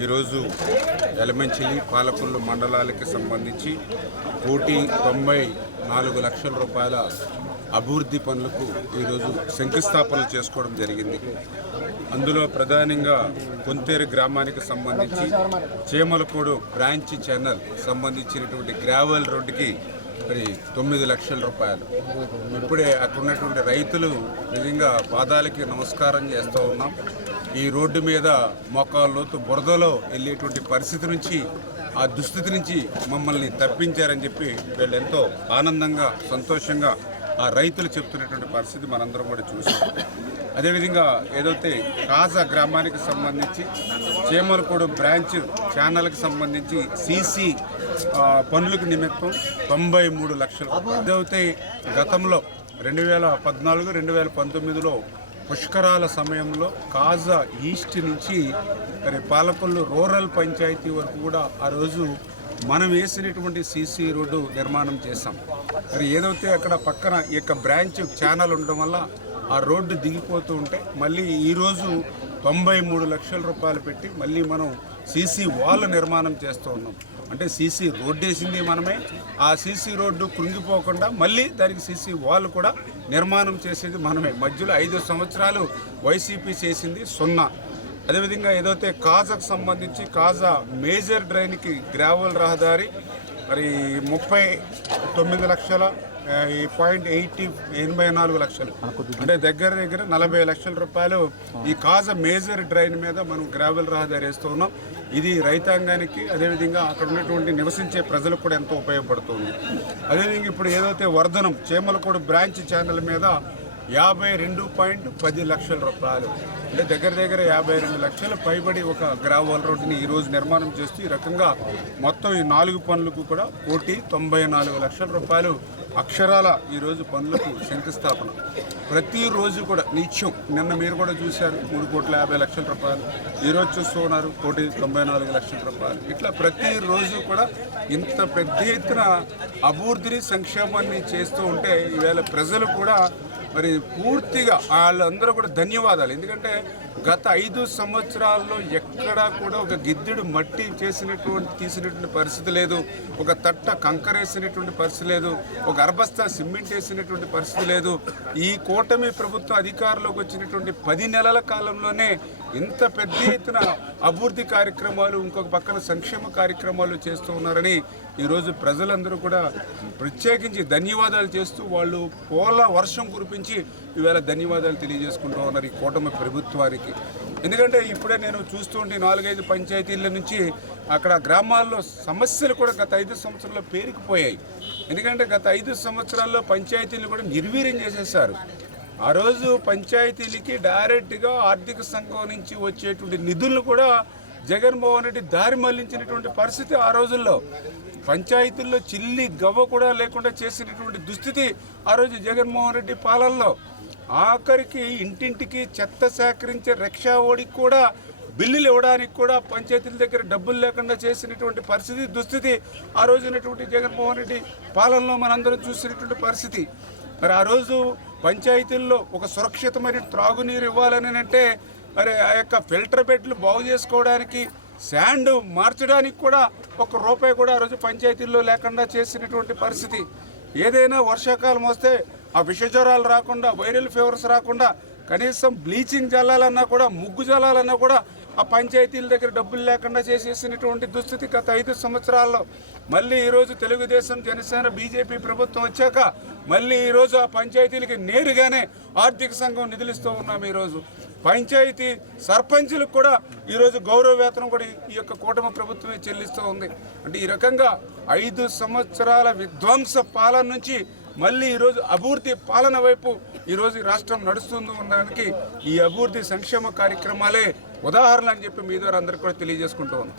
ఈరోజు ఎలమంచిలి పాలకొల్లు మండలాలకి సంబంధించి 194 లక్షల రూపాయల అభివృద్ధి పనులకు ఈరోజు శంకుస్థాపనలు చేసుకోవడం జరిగింది. అందులో ప్రధానంగా కొంతేరు గ్రామానికి సంబంధించి చేమలకోడు బ్రాంచ్ ఛానల్ సంబంధించినటువంటి గ్రావెల్ రోడ్డుకి 9 లక్షల రూపాయలు. ఇప్పుడే అక్కడ ఉన్నటువంటి రైతులు నిజంగా పాదాలకి నమస్కారం చేస్తూ ఉన్నాం. ఈ రోడ్డు మీద మోకాళ్ళలోతు బురదలో వెళ్ళేటువంటి పరిస్థితి నుంచి, ఆ దుస్థితి నుంచి మమ్మల్ని తప్పించారని చెప్పి వీళ్ళు ఎంతో ఆనందంగా సంతోషంగా ఆ రైతులు చెప్తున్నటువంటి పరిస్థితి మనందరం కూడా చూసాం. అదేవిధంగా ఏదైతే కాజా గ్రామానికి సంబంధించి చేమలకోడు బ్రాంచ్ ఛానల్కి సంబంధించి సీసీ పనులకు నిమిత్తం 93 లక్షలు. ఏదైతే గతంలో 2014, 2019లో పుష్కరాల సమయంలో కాజా ఈస్ట్ నుంచి పాలకొల్లు రూరల్ పంచాయతీ వరకు కూడా ఆ రోజు మనం వేసినటువంటి సీసీ రోడ్డు నిర్మాణం చేశాం. ఏదైతే అక్కడ పక్కన ఈ యొక్క బ్రాంచ్ ఛానల్ ఉండడం వల్ల ఆ రోడ్డు దిగిపోతూ ఉంటే మళ్ళీ ఈరోజు 93 లక్షల రూపాయలు పెట్టి మళ్ళీ మనం సీసీ వాల్ నిర్మాణం చేస్తూ ఉన్నాం. అంటే సీసీ రోడ్డు వేసింది మనమే, ఆ సీసీ రోడ్డు కృంగిపోకుండా మళ్ళీ దానికి సీసీ వాల్ కూడా నిర్మాణం చేసేది మనమే. మధ్యలో 5 సంవత్సరాలు వైసీపీ చేసింది 0. అదేవిధంగా ఏదైతే కాజాకు సంబంధించి కాజా మేజర్ డ్రైన్కి గ్రావెల్ రహదారి 39 లక్షల 84 లక్షలు, అంటే దగ్గర 40 లక్షల రూపాయలు ఈ కాజా మేజర్ డ్రైన్ మీద మనం గ్రావెల్ రహదారి వేస్తూ ఉన్నాం. ఇది రైతాంగానికి అదేవిధంగా అక్కడ ఉన్నటువంటి నివసించే ప్రజలకు కూడా ఎంతో ఉపయోగపడుతుంది. అదేవిధంగా ఇప్పుడు ఏదైతే వర్ధనం చేమలకోడు బ్రాంచ్ ఛానల్ మీద 52.10 లక్షల రూపాయలు, అంటే దగ్గర 52 లక్షలు పైబడి ఒక గ్రావెల్ రోడ్డుని ఈరోజు నిర్మాణం చేస్తూ ఈ రకంగా మొత్తం ఈ 4 పనులకు కూడా 194 లక్షల రూపాయలు అక్షరాల ఈరోజు పనులకు శంకుస్థాపన. ప్రతిరోజు కూడా నిత్యం, నిన్న మీరు కూడా చూశారు 3,50 లక్షల రూపాయలు, ఈరోజు చూస్తూ ఉన్నారు 194 లక్షల రూపాయలు. ఇట్లా ప్రతిరోజు కూడా ఇంత పెద్ద ఎత్తున అభివృద్ధిని సంక్షేమాన్ని చేస్తూ ఉంటే ఈవేళ ప్రజలు కూడా పూర్తిగా వాళ్ళందరూ కూడా ధన్యవాదాలు. ఎందుకంటే గత 5 సంవత్సరాల్లో ఎక్కడా కూడా ఒక గిద్దెడు మట్టి తీసినటువంటి పరిస్థితి లేదు, ఒక తట్ట కంకర వేసినటువంటి పరిస్థితి లేదు, ఒక అర్బస్తా సిమెంట్ వేసినటువంటి పరిస్థితి లేదు. ఈ కూటమి ప్రభుత్వం అధికారంలోకి వచ్చినటువంటి 10 నెలల కాలంలోనే ఇంత పెద్ద ఎత్తున అభివృద్ధి కార్యక్రమాలు, ఇంకొక పక్కన సంక్షేమ కార్యక్రమాలు చేస్తూ ఉన్నారని ఈరోజు ప్రజలందరూ కూడా ప్రత్యేకించి ధన్యవాదాలు చేస్తూ వాళ్ళు పూల వర్షం కురిపించి ఈవేళ ధన్యవాదాలు తెలియజేసుకుంటూ ఉన్నారు ఈ కూటమి ప్రభుత్వానికి. ఎందుకంటే ఇప్పుడే నేను చూస్తూ ఉంటే 4-5 పంచాయతీల నుంచి అక్కడ గ్రామాల్లో సమస్యలు కూడా గత 5 సంవత్సరాల్లో పేరుకుపోయాయి. ఎందుకంటే గత 5 సంవత్సరాల్లో పంచాయతీలు కూడా నిర్వీర్యం చేసేసారు. ఆ రోజు పంచాయతీలకి డైరెక్ట్గా ఆర్థిక సంఘం నుంచి వచ్చేటువంటి నిధులను కూడా జగన్మోహన్ రెడ్డి దారి మళ్లించినటువంటి పరిస్థితి ఆ రోజుల్లో. పంచాయతీల్లో చిల్లి గవ్వ కూడా లేకుండా చేసినటువంటి దుస్థితి ఆ రోజు జగన్మోహన్ రెడ్డి పాలనలో. ఆఖరికి ఇంటింటికి చెత్త సేకరించే రిక్షా ఓడికి కూడా బిల్లులు ఇవ్వడానికి కూడా పంచాయతీల దగ్గర డబ్బులు లేకుండా చేసినటువంటి పరిస్థితి, దుస్థితి ఆ రోజు ఉన్నటువంటి జగన్మోహన్ రెడ్డి పాలనలో మనందరం చూసినటువంటి పరిస్థితి. ఆ రోజు పంచాయతీల్లో ఒక సురక్షితమైన త్రాగునీరు ఇవ్వాలని అంటే ఆ యొక్క ఫిల్టర్ బెడ్లు బాగు చేసుకోవడానికి, శాండ్ మార్చడానికి కూడా ₹1 కూడా ఆ రోజు పంచాయతీల్లో లేకుండా చేసినటువంటి పరిస్థితి. ఏదైనా వర్షాకాలం వస్తే ఆ విషజ్వరాలు రాకుండా, వైరల్ ఫీవర్స్ రాకుండా కనీసం బ్లీచింగ్ చల్లాలన్నా కూడా, ముగ్గు చల్లాలన్నా కూడా ఆ పంచాయతీల దగ్గర డబ్బులు లేకుండా చేసేసినటువంటి దుస్థితి గత 5 సంవత్సరాల్లో. మళ్ళీ ఈరోజు తెలుగుదేశం, జనసేన, బీజేపీ ప్రభుత్వం వచ్చాక మళ్ళీ ఈరోజు ఆ పంచాయతీలకి నేరుగానే ఆర్థిక సంఘం నిధులిస్తూ ఉన్నాం. ఈరోజు పంచాయతీ సర్పంచులకు కూడా ఈరోజు గౌరవ వేతనం కూడా ఈ యొక్క కూటమి ప్రభుత్వమే చెల్లిస్తూ ఉంది. అంటే ఈ రకంగా 5 సంవత్సరాల విధ్వంస పాలన నుంచి మళ్ళీ ఈరోజు అభివృద్ధి పాలన వైపు ఈరోజు రాష్ట్రం నడుస్తుంది ఉండడానికి ఈ అభివృద్ధి సంక్షేమ కార్యక్రమాలే ఉదాహరణ అని చెప్పి మీ ద్వారా అందరికీ కూడా తెలియజేసుకుంటూ ఉన్నాం.